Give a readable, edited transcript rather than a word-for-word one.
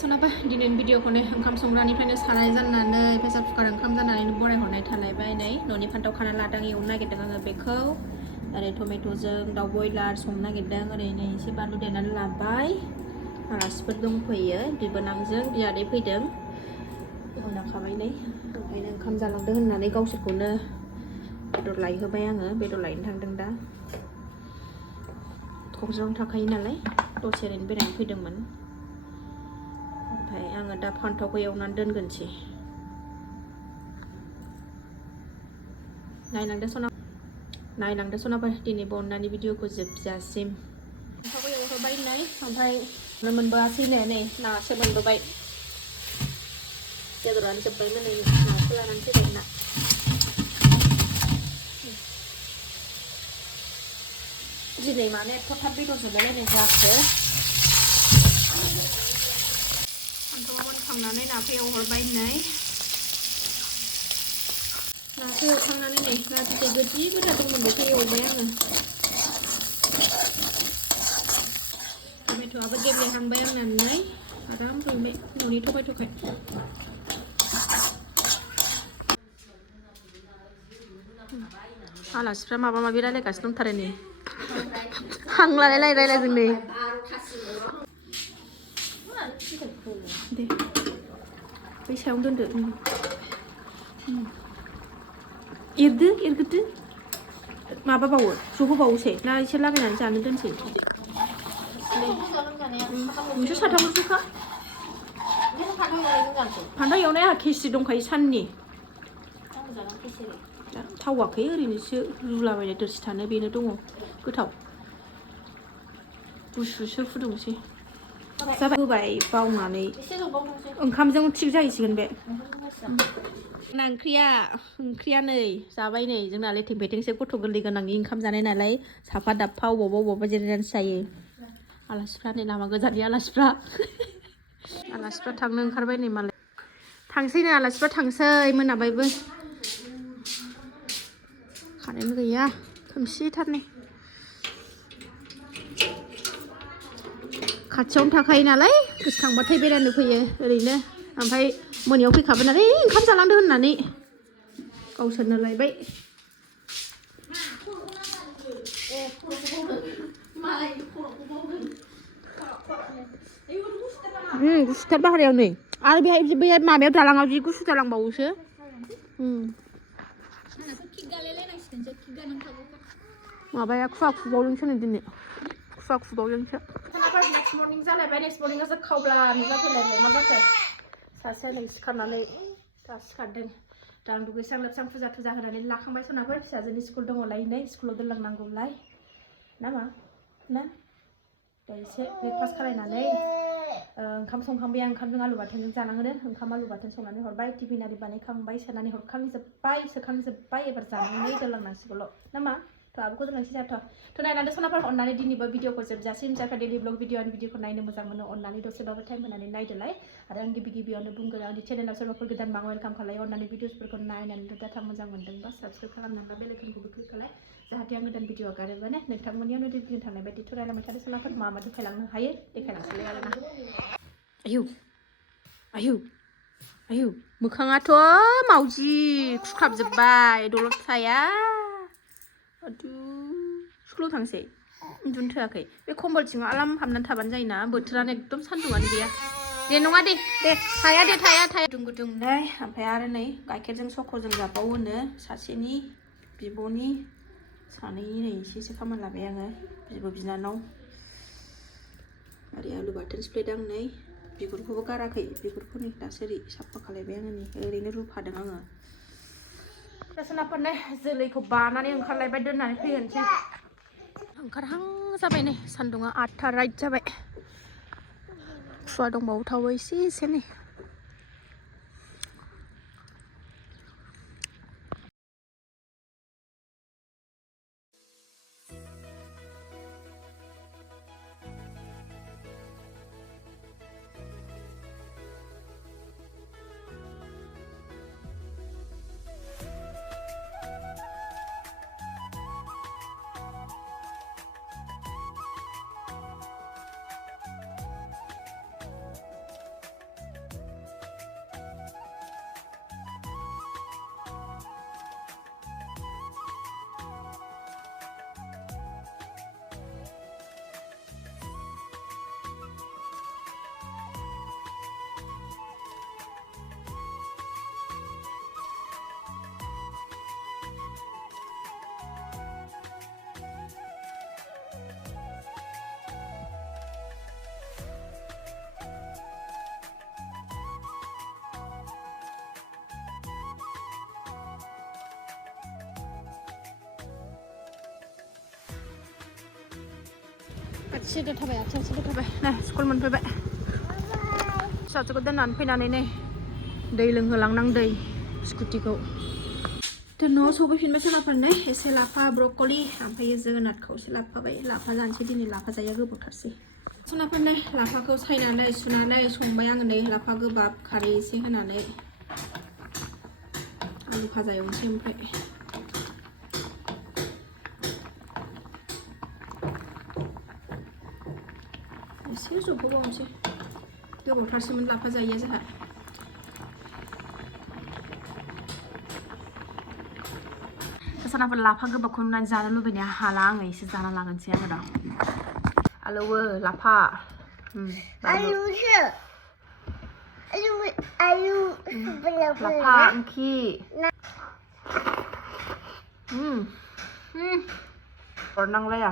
सनाबा दिनैनि भिडिअखौनो ओंखाम संग्रानिफ्रायनो साराय जाननानै प्रेसार कुकार ओंखाम जाननानै बरायहरनाय थालायबाय नै न'नि फान्थाव खाना लादों एवनो नागिरदों आङो बेखौ ओरै टमेट'जों दाउ बयलार संनो नागिरदों ओरै नै एसे बानलु देनानै लाबाय आलासिफोर दंफैयो बिबोनांजों बियादै फैदों मोनाखाबाय नै ओंखायनो ओंखाम जालांदों होननानै गावसोरखौनो बेदर लायहोबाय आङो बेदर लायनो थांदों दा क'क्राझारावनो थाखायो नालाय दसे ओरैनो बेरायनो फैदोंमोन ओमफ्राय आङो दा फान्थावखौ एवनानै दोनगोनसै नायलांदो सनाफोर दिनै अननानै भिडिअखौ जोबजासिम फान्थावखौ एवहोबाय नै ओमफ्राय मोनबोआसैनो नै नासो मोनबोबाय बेदरानो जोब्बायमोन नै नासो लानानै फैबाय ना दिनै मानो एथ' थाब बेदर जोबलायलायनाय जाखो फान्थावा मोनखांनानै नाखौ एवहरबाय नै नाखौ एवखांनानै नै ना बिदै गोदि गोदा दंमोन बेखौ एवबाय आङो टमेट'आबो गेब्लेहांबाय आंना नै आराम रुइबाय न'नि टमेट'खाय आलासिफ्रा माबा माबि रायलायगासिनो दंथारो नै हां लालाय रायलायदों नै दे बै सायावनो दोनदो एरग्रोदो माबाबावो जहोबावोसै ना एसे लागायनानै जानो दोनसै नोंसोर साथामल'सोखा फान्थाव एवनाया केजि दंखायो साननि थावाखै ओरैनोसो रुलाबायनाय दोरसि थानो बेनो दङ गोथाव गुसुसो फुदुंसै जाबाय होबाय बावनानै ओंखामजों थिग जाहैसिगोन बे जोंना ओंख्रिया नै जाबाय नै जोंना लेथें फेथेंसो गथ' गोरलै गोनांनि ओंखाम जानाय नालाय साफा दाबफा अबावबा जिरायनानैसो जायो आलासिफ्रा नै लामा गोजाननि आलासिफ्रा थांनो ओंखारबाय नै मालाय थांसै नै आलासिफ्रा थांसै मोनाबायबो कारेन्ट गैया खोमसिथार नै खाथियावनो थाखायो नालाय गोसोखांबाथाय बेरायनो फैयो ओरैनो ओमफ्राय मोनायाव फैखाबाय नालाय ओंखाम जालांदो होननानै गावसोरनो लायबाय गुसुथार बाहेरायाव नै आरो बेहाय माबायाव दालाङाव जि गुसु जालांबावोसो माबाया खुवा खुबावदोंसो नै दिनै खुवा खुबावदोंसो नेक्स्ट मर्निं जालायबाय नेक्स्ट मर्निंआसो खावब्ला नुजाफैलायबाय मा जाखो सासेया नै सिखारनानै दा सिखारदों दा आं दुगैस्रां लोबस्रां फुजा होनानै लाखांबाय सनाफोर फिसाजोनि स्कुल दङलाय नै स्कुलाव दोनलांनांगौलाय ना मा ना दा एसे ब्रेकफास्ट खालायनानै ओंखाम संखांबाय आं ओंखामजों आलु बाथोनजों जानांगोन ओंखाम आलु बाथोन संनानै हरबाय टिफिन आरि बानायखांबाय सोनानै सोखांजोब्बाय एबार जानानै दोनलांनांसिगौल' ना मा थ' आब'खौ दोनलांसै जाथ' नायनानै सनाफोर अननानै दिनैबो भिडिअखौ जोबजासिम जायफ्रा डेलि ब्लग भिडिअखौ नायनो मोजां मोनो अननानै दसेबाबो टाइम होनानै नायदोलाय आरो आं गिबियावनो बुंगोन आंनि चेनेलाव सोरबाफोर गोदान मा वेलकाम खालायो अननानै भिडिअसफोरखौ नायनानै डाटा मोजां मोनदोंबा साबस्क्राइब खालामनानै बेल आइकनखौबो क्लिक खालाय जाहाथे आं गोदान भिडिअ आगारोबानो नोंथांमोननियाव नटिफिकेसन थानाय बायदिथ' रायलायबाय थादो सनाफोर मा देखायलांनो हायो देखायलांसैलाय आरोना आयु मोखाङाथ' मावजि खुख्राबजोब्बाय दलद थाया स्कुलाव थांसै उन्दुनो थोआखै बे कम्बल सिङाव आराम हाबनानै थाबानो जायोना बोथोरानो एकदम सान्दुङानो गैया दे नङा दे थाया गुदुं नै ओमफ्राय आरो नै गाइखेरजों सखरजों जाबावोनो सासेनि बिब'नि सानैनि नै एसेसो खामानि लाबाय आङो बिब' बिनानाव ओरै आलु बाथोन सिफ्लेदों नै बिगुरखौबो गाराखै बिगुरखौ नै दासो ओरै साफा खालायबाय आङो नै ओरैनो रुफादों आङो सोनाफोरनो जोलैखौ बानानै ओंखारलायबाय दोननानै फैगोनसै ओंखारहां जाबाय नै सान्दुङा 8था राइट जाबाय खुवा दंबावो थावो एसे नै आथिं थाबाय नै स्कुल मोनफैबाय फिसाजोखौ दोननानै फैनानै नै दै लोंहोलांनां दै स्कुटिखौ न'आव सफैफिनबाय सोनाफोरनो एसे लाफा ब्रकलि ओमफ्राय जोगोनारखौ एसे लाफाबाय लाफा जानोसै दिनै लाफा जाया गोबावथारसै सोनाफोरनो लाफाखौ सायनानै सुनानै संबाय आङो नै लाफा गोबाब खारै एसे होनानै आलु भाजा एवनोसै ओमफ्राय एसे जबहोबावनोसै गोबावथारसैमोन लाफा जायैया जोंहा सोनाफोर लाफा गोबाबखौ नुनानै जानो लुबैनाया हाला आङो एसे जाना लागोनसै आङो दा आलुबो लाफा लाफा ओंख्रि हरनांलाया